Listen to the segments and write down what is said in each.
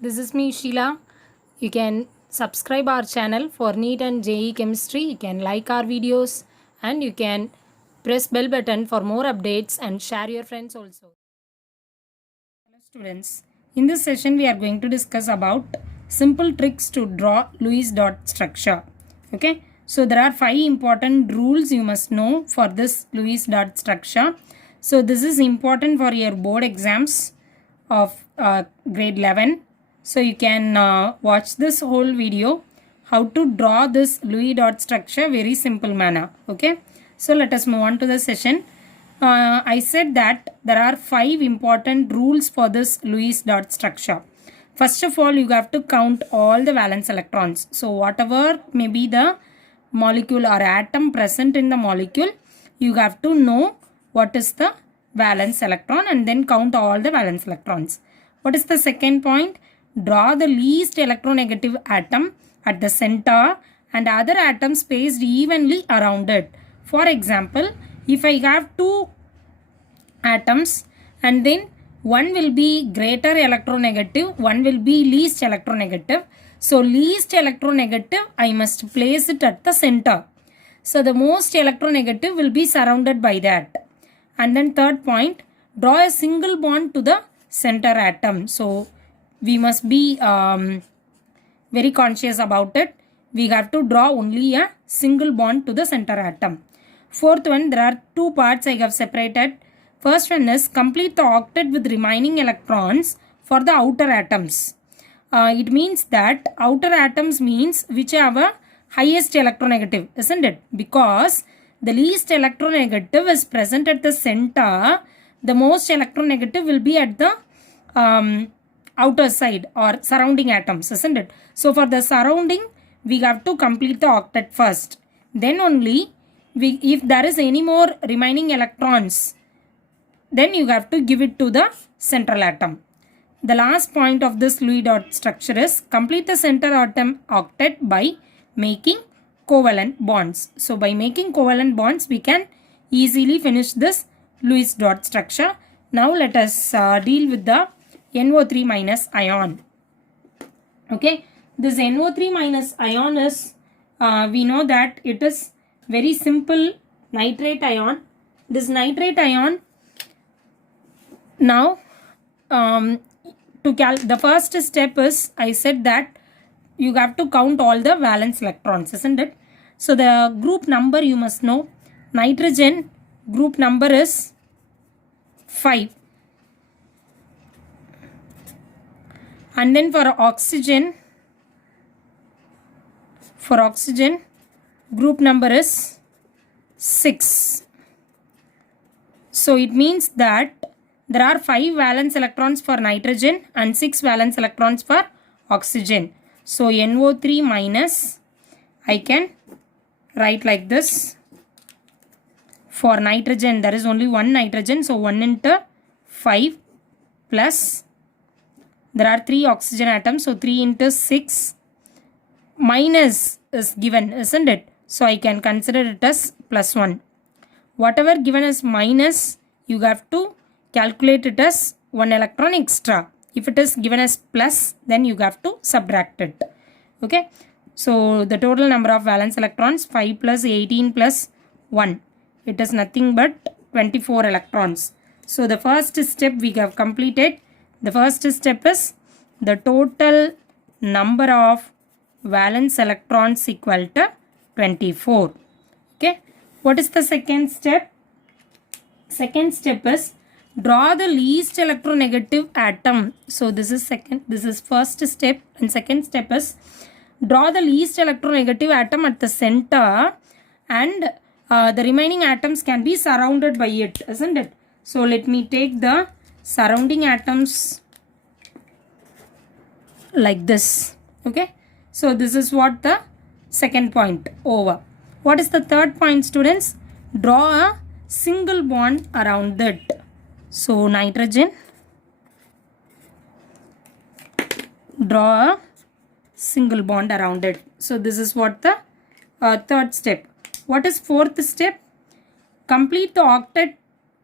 This is me Sheila. You can subscribe our channel for NEET and JEE Chemistry. You can like our videos and you can press bell button for more updates and share your friends also. Hello students. In this session we are going to discuss about simple tricks to draw Lewis dot structure. Okay. So there are 5 important rules you must know for this Lewis dot structure. So this is important for your board exams of grade 11. So you can watch this whole video how to draw this Lewis dot structure very simple manner. Okay. So let us move on to the session. I said that there are 5 important rules for this Lewis dot structure. First of all, you have to count all the valence electrons. So whatever may be the molecule or atom present in the molecule, you have to know what is the valence electron and then count all the valence electrons. What is the second point? Draw the least electronegative atom at the center and other atoms spaced evenly around it. For example, if I have 2 atoms and then one will be greater electronegative, one will be least electronegative. So least electronegative I must place it at the center. So the most electronegative will be surrounded by that. And then third point, draw a single bond to the center atom. So we must be very conscious about it. We have to draw only a single bond to the center atom. Fourth one, there are 2 parts I have separated. First one is complete the octet with remaining electrons for the outer atoms. It means that outer atoms means which have a highest electronegative, isn't it? Because the least electronegative is present at the center. The most electronegative will be at the outer side or surrounding atoms, isn't it? So for the surrounding, we have to complete the octet first. Then only, if there is any more remaining electrons, then you have to give it to the central atom. The last point of this Lewis dot structure is complete the center atom octet by making covalent bonds. So by making covalent bonds, we can easily finish this Lewis dot structure. Now let us deal with the NO3 minus ion. Okay, this NO3 minus ion is, we know that it is very simple nitrate ion. This nitrate ion, now the first step is, I said that you have to count all the valence electrons, isn't it? So the group number you must know. Nitrogen group number is 5. And then for oxygen group number is 6. So it means that there are 5 valence electrons for nitrogen and 6 valence electrons for oxygen. So NO3 minus, I can write like this. For nitrogen, there is only 1 nitrogen. So 1 into 5 plus, there are 3 oxygen atoms. So 3 into 6 minus is given, isn't it? So I can consider it as plus 1. Whatever given as minus, you have to calculate it as 1 electron extra. If it is given as plus, then you have to subtract it. Okay. So the total number of valence electrons, 5 plus 18 plus 1. It is nothing but 24 electrons. So the first step we have completed. The first step is the total number of valence electrons equal to 24. Okay. What is the second step? Second step is draw the least electronegative atom. So this is first step, and second step is draw the least electronegative atom at the center and the remaining atoms can be surrounded by it, isn't it? So let me take the surrounding atoms like this. Okay. So this is what the second point over. What is the third point, students? Draw a single bond around it. So nitrogen, draw a single bond around it. So this is what the third step. What is fourth step? Complete the octet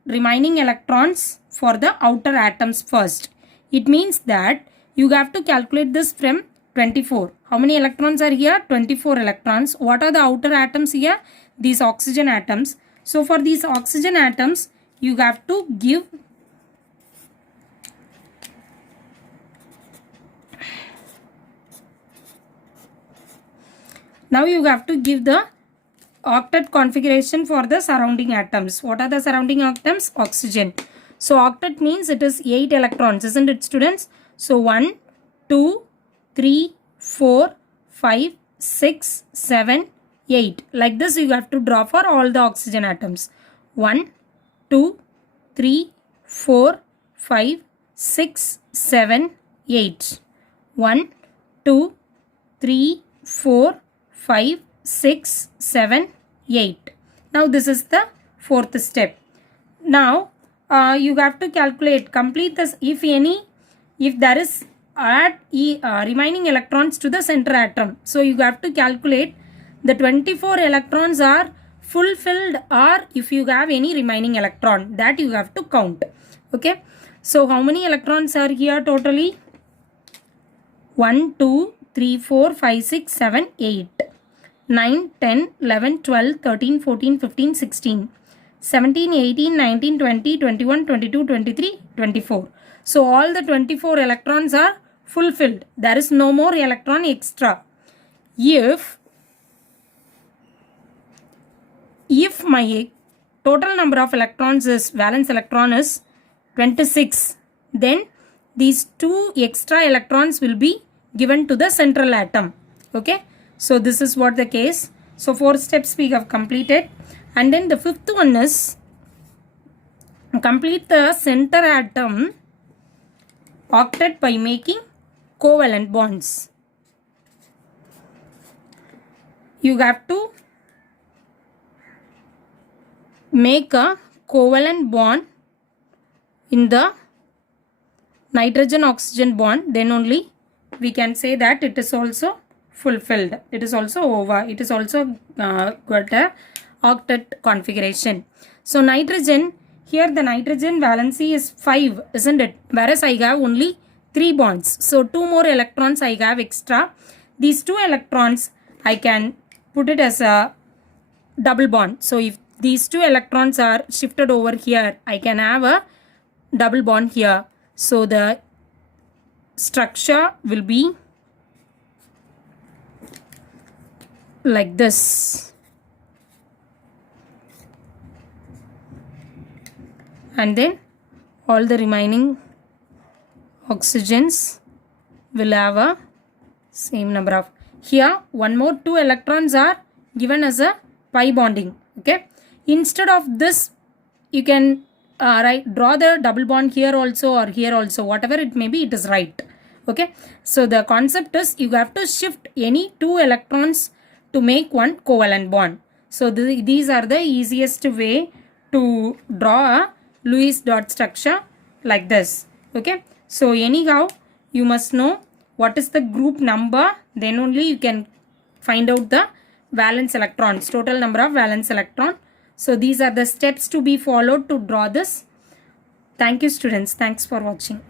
remaining electrons for the outer atoms first. It means that You have to calculate this from 24. How many electrons are here? 24 electrons. What are the outer atoms here? These oxygen atoms. So for these oxygen atoms, you have to give the octet configuration for the surrounding atoms. What are the surrounding atoms? Oxygen. So octet means it is 8 electrons, isn't it, students? So 1, 2, 3, 4, 5, 6, 7, 8. Like this you have to draw for all the oxygen atoms. 1, 2, 3, 4, 5, 6, 7, 8. 1, 2, 3, 4, 5, 6, 7, 8. Now this is the fourth step. Now you have to calculate, complete this, if there is add remaining electrons to the center atom. So you have to calculate the 24 electrons are fulfilled, or if you have any remaining electron, that you have to count. Okay. So how many electrons are here totally? 1, 2, 3, 4, 5, 6, 7, 8. 9, 10, 11, 12, 13, 14, 15, 16, 17, 18, 19, 20, 21, 22, 23, 24. So all the 24 electrons are fulfilled. There is no more electron extra. If my total number of electrons is, valence electron is 26, then these 2 extra electrons will be given to the central atom. Okay. So this is what the case. So 4 steps we have completed. And then the fifth one is complete the center atom octet by making covalent bonds. You have to make a covalent bond in the nitrogen oxygen bond, then only we can say that it is also fulfilled. It is also over. It is also got a octet configuration. So nitrogen, here the nitrogen valency is 5, isn't it? Whereas I have only 3 bonds. So 2 more electrons I have extra. These 2 electrons I can put it as a double bond. So if these 2 electrons are shifted over here, I can have a double bond here. So the structure will be like this. And then all the remaining oxygens will have a same number of, here one more 2 electrons are given as a pi bonding. Okay, instead of this you can draw the double bond here also or here also, whatever it may be, it is right. Okay, so the concept is you have to shift any 2 electrons to make one covalent bond. So these are the easiest way to draw a Lewis dot structure like this. Okay, so anyhow you must know what is the group number, then only you can find out the valence electrons, total number of valence electron. So these are the steps to be followed to draw this. Thank you students. Thanks for watching.